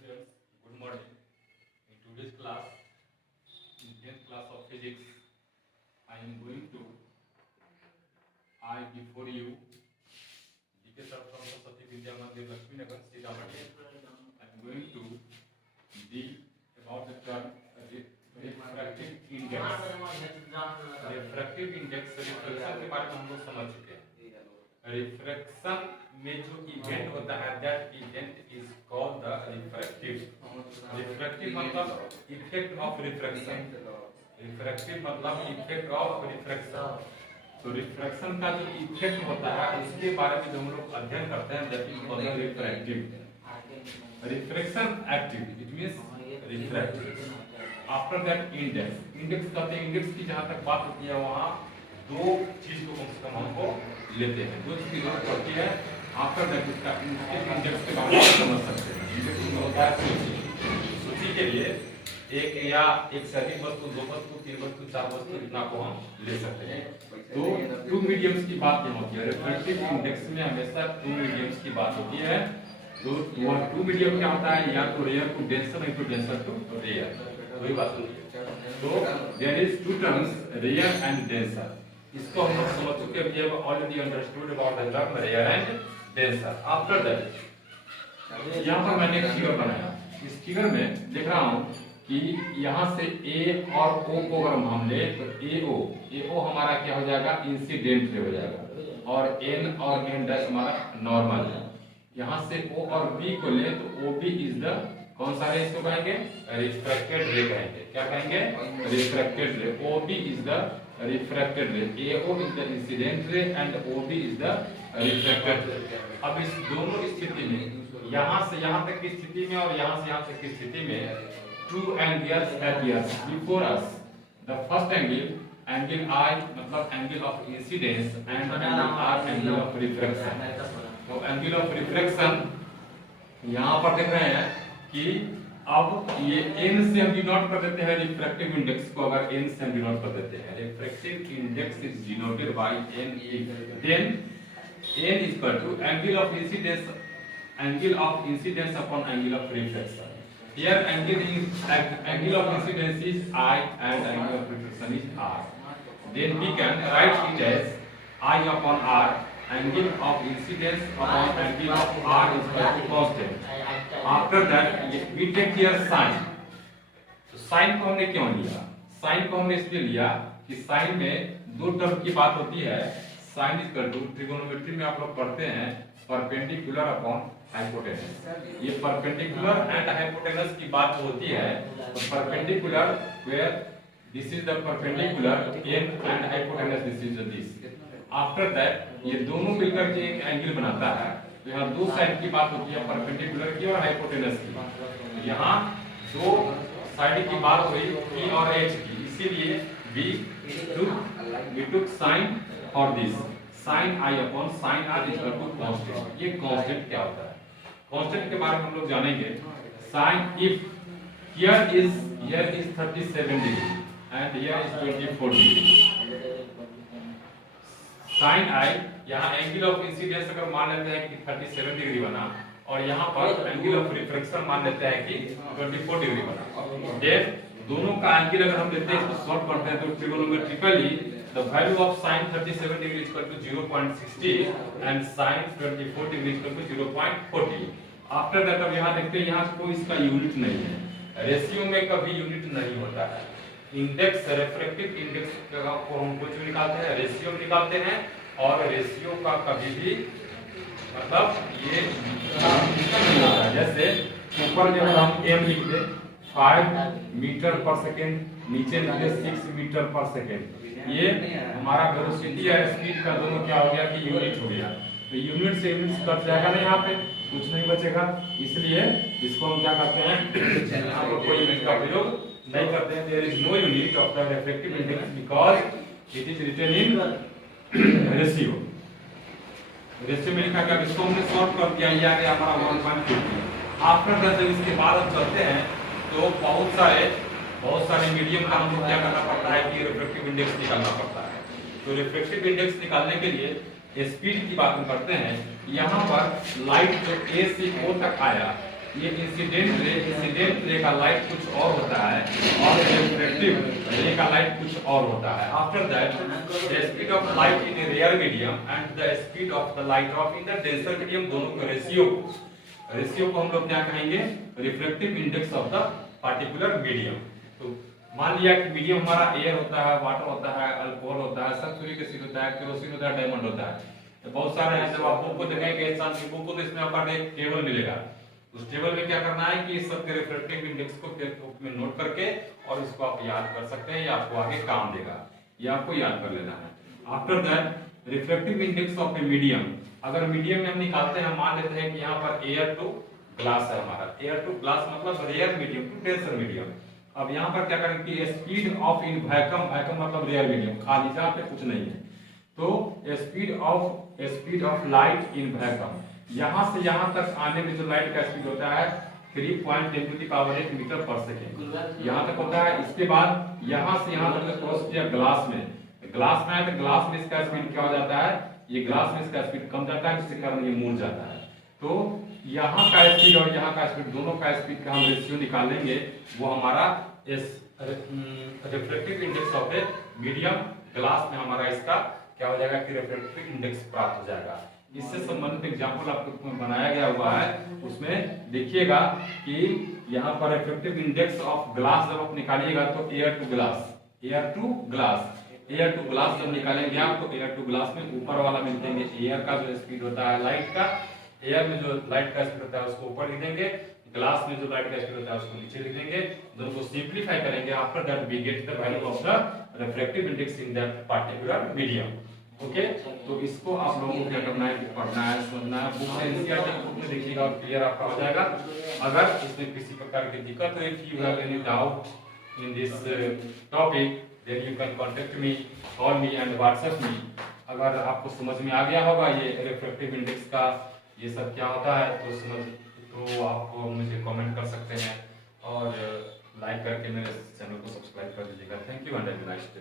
Students, good morning. In today's class, in 10th class of physics, I am going to before you, DK sir from Saraswati Vidya Mandir, Lakshminagar, Sitamarhi. I am going to deal about the term refractive index. Refractive index refraction के बारे में हम लोग समझ चुके हैं. Refraction में जो इवेंट होता है that event is called the refractive. Refractive मतलब इफेक्ट ऑफ रिफ्रैक्शन. रिफ्रैक्टिव मतलब इफेक्ट ऑफ रिफ्रैक्शन. तो रिफ्रैक्शन का जो इफेक्ट होता है उसके बारे में जो हम लोग अध्ययन करते हैं that is called the refractive. Refraction active it means refractive. After that index. Index कहते हैं इंडेक्स की जहां तक बात होती है वहां दो चीज को कम से कम हमको लेते हैं. दो चीज की जरूरत पड़ती है. आफ्टर दैट इसका इंडेक्स के बारे में समझ सकते हैं. इंडेक्स में होता है सूची. सूची के लिए एक या एक से अधिक वस्तु, दो वस्तु, तीन वस्तु, चार वस्तु इतना को हम ले सकते हैं. तो टू मीडियम्स की बात यहाँ होती है. रिफ्रैक्टिव इंडेक्स में हमेशा टू मीडियम्स की बात होती है. तो वह टू मीडियम क्या होता है? या तो रेयर टू डेंसर, नहीं तो डेंसर टू रेयर. वही बात होती है. तो there is two terms rare and denser. इसको हम लोग समझ चुके हैं. We have already understood about the term rare and denser. After that यहाँ पर मैंने एक फिगर बनाया. इस फिगर में देख रहा हूँ कि यहाँ से A और O को अगर हम ले तो AO हमारा क्या हो जाएगा? इंसिडेंट रे हो जाएगा. और N और N डैश हमारा नॉर्मल है. यहाँ से O और B को ले तो OB इज द कौन सा रे इसको कहेंगे? रिफ्रैक्टेड रे कहेंगे. क्या कहेंगे? रिफ्रैक्टेड रे. OB इज द रिफ्रैक्टेड रे. AO is the incident ray and OB is the refracted रे. अब इस दोनों स्थिति में यहाँ से यहाँ तक की स्थिति में और यहाँ से यहाँ तक की स्थिति में two angles appears before us. The first angle I मतलब angle of incidence and angle R angle of refraction. तो angle of refraction यहाँ पर देख रहे हैं कि अब ये n से हम डिनोट कर देते हैं रिफ्रैक्टिव इंडेक्स को. अगर n से हम डिनोट कर देते हैं refractive index is denoted by n. then n is equal to angle of incidence upon angle of refraction. Here angle of incidence is I and angle of refraction is R. Then we can write it as I upon R. Angle of incidence upon angle of R is equal to constant. After that we take here sin. तो sin को हमने क्यों लिया? sin को हमने इसलिए लिया कि sin में दो टर्म की बात होती है. sin is equal to trigonometry में आप लोग पढ़ते हैं परपेंडिकुलर अपॉन हाइपोटेनस. ये परपेंडिकुलर एंड हाइपोटेनस की बात होती है. तो perpendicular where this is the perpendicular and and hypotenuse this is this. After that ये दोनों मिलकर के एक एंगल बनाता है. तो यहाँ दो साइड की बात होती है परपेंडिकुलर की और हाइपोटेनस की. यहाँ दो साइड की बात हुई E और H की. इसीलिए we took sin for this. sin I upon sin R is equal to constant. ये constant क्या होता है? constant के बारे में हम लोग जानेंगे. sin if here is 37 degree and here is 24 degree. sin I यहाँ एंगल ऑफ इंसिडेंस अगर मान लेते हैं कि 37 डिग्री बना और यहाँ पर एंगल ऑफ रिफ्रैक्शन मान लेते हैं कि 24 डिग्री बना. देन दोनों का एंगल अगर हम लेते हैं इसको सॉल्व करते हैं तो ट्रिगोनोमेट्रिकली the value of sin 37 degree is equal to 0.60 and sin 24 degree is equal to 0.40. after that अब यहाँ देखते हैं यहाँ कोई इसका यूनिट नहीं है. रेशियो में कभी यूनिट नहीं होता है. इंडेक्स रिफ्रैक्टिव इंडेक्स को हम कुछ निकालते हैं रेशियो में निकालते हैं और रेशियो का कभी भी मतलब ये नहीं होता है. जैसे ऊपर जो हम m लिख दे 5 मीटर पर सेकेंड, नीचे लिख दे 6 मीटर पर सेकेंड. ये हमारा वेलोसिटी या स्पीड का दोनों क्या हो गया कि यूनिट हो गया. तो यूनिट से यूनिट कट जाएगा ना, यहाँ पे कुछ नहीं बचेगा. इसलिए इसको हम क्या करते हैं यहाँ पर कोई यूनिट का प्रयोग नहीं करते हैं. There is no unit of the refractive index because it is written in ratio. Ratio में लिखा गया. इसको हमने सॉल्व कर दिया. ये आ गया हमारा 1.50. आफ्टर दैट जब इसके बाद हम चलते हैं तो बहुत सारे मीडियम का हमको क्या करना पड़ता है कि रिफ्रैक्टिव इंडेक्स निकालना पड़ता है. तो रिफ्रैक्टिव इंडेक्स निकालने के लिए स्पीड की बात करते हैं. यहाँ पर लाइट जो A से O तक आया ये इंसिडेंट रे का लाइट कुछ और होता है और रिफ्रैक्टिव रे का लाइट कुछ और होता है। After that the speed of light in rare medium and the speed of the light of in the denser medium, दोनों का रेशियो को हम लोग क्या कहेंगे, refractive index of the particular medium. तो मान लिया कि मीडियम हमारा एयर होता है, वाटर होता है, अल्कोहल होता है, सल्फ्यूरिक एसिड होता है, केरोसिन होता है, डायमंड होता है। तो बहुत सारे हैं, जब आप बुक को देखेंगे बुक को, तो इसमें आपको एक टेबल मिलेगा। उस टेबल में क्या करना है कि इस सब के रिफ्रैक्टिव इंडेक्स को बुक में नोट करके और इसको आप याद कर सकते हैं, ये आपको आगे काम देगा, ये आपको याद कर लेना है। After that refractive index of a medium, अगर मीडियम में हम निकालते हैं, मान लेते हैं कि यहाँ पर एयर टू ग्लास है हमारा, एयर टू ग्लास मतलब rare medium to denser medium. अब यहाँ पर क्या करेंगे कि speed of in vacuum, vacuum मतलब रेयर मीडियम, खाली जहाँ पे कुछ नहीं है, तो speed of light in vacuum, यहाँ से यहाँ तक आने में जो लाइट का स्पीड होता है 3.10⁸ मीटर पर सेकेंड, यहाँ तक होता है। इसके बाद यहाँ से यहाँ तक क्रॉस किया ग्लास में आया तो ग्लास में इसका स्पीड क्या हो जाता है, ये ग्लास में इसका स्पीड कम जाता है, जिसके कारण ये मुड़ जाता है। तो यहाँ का स्पीड और यहाँ का स्पीड, दोनों का स्पीड का हम रेशियो निकालेंगे, वो हमारा refractive index of a medium glass में हमारा इसका क्या हो जाएगा कि रिफ्रैक्टिव इंडेक्स प्राप्त हो जाएगा। इससे संबंधित एग्जांपल आपको बनाया गया हुआ है, उसमें देखिएगा कि यहाँ पर रिफ्रैक्टिव इंडेक्स ऑफ ग्लास जब आप निकालिएगा तो एयर टू ग्लास जब निकालेंगे आप, तो एयर टू ग्लास में ऊपर वाला में लिखेंगे एयर का जो स्पीड होता है लाइट का, एयर में जो लाइट का स्पीड होता है उसको ऊपर लिख देंगे, ग्लास में जो लाइट का स्पीड होता है उसको नीचे लिख देंगे, दोनों को सिंपलीफाई करेंगे। After that we get the value of the refractive index in that particular medium. Okay, तो इसको आप लोगों को क्या करना है, पढ़ना है, समझना है, बुक में एनसीईआरटी बुक में देखिएगा और क्लियर आपका हो जाएगा। अगर इसमें किसी प्रकार की दिक्कत हो, if you have any doubt in this topic then you can contact me, call me and WhatsApp me. अगर आपको समझ में आ गया होगा ये रिफ्रैक्टिव इंडेक्स का ये सब क्या होता है, तो आप मुझे कमेंट कर सकते हैं और लाइक करके मेरे चैनल को सब्सक्राइब कर दीजिएगा। Thank you and have a nice day.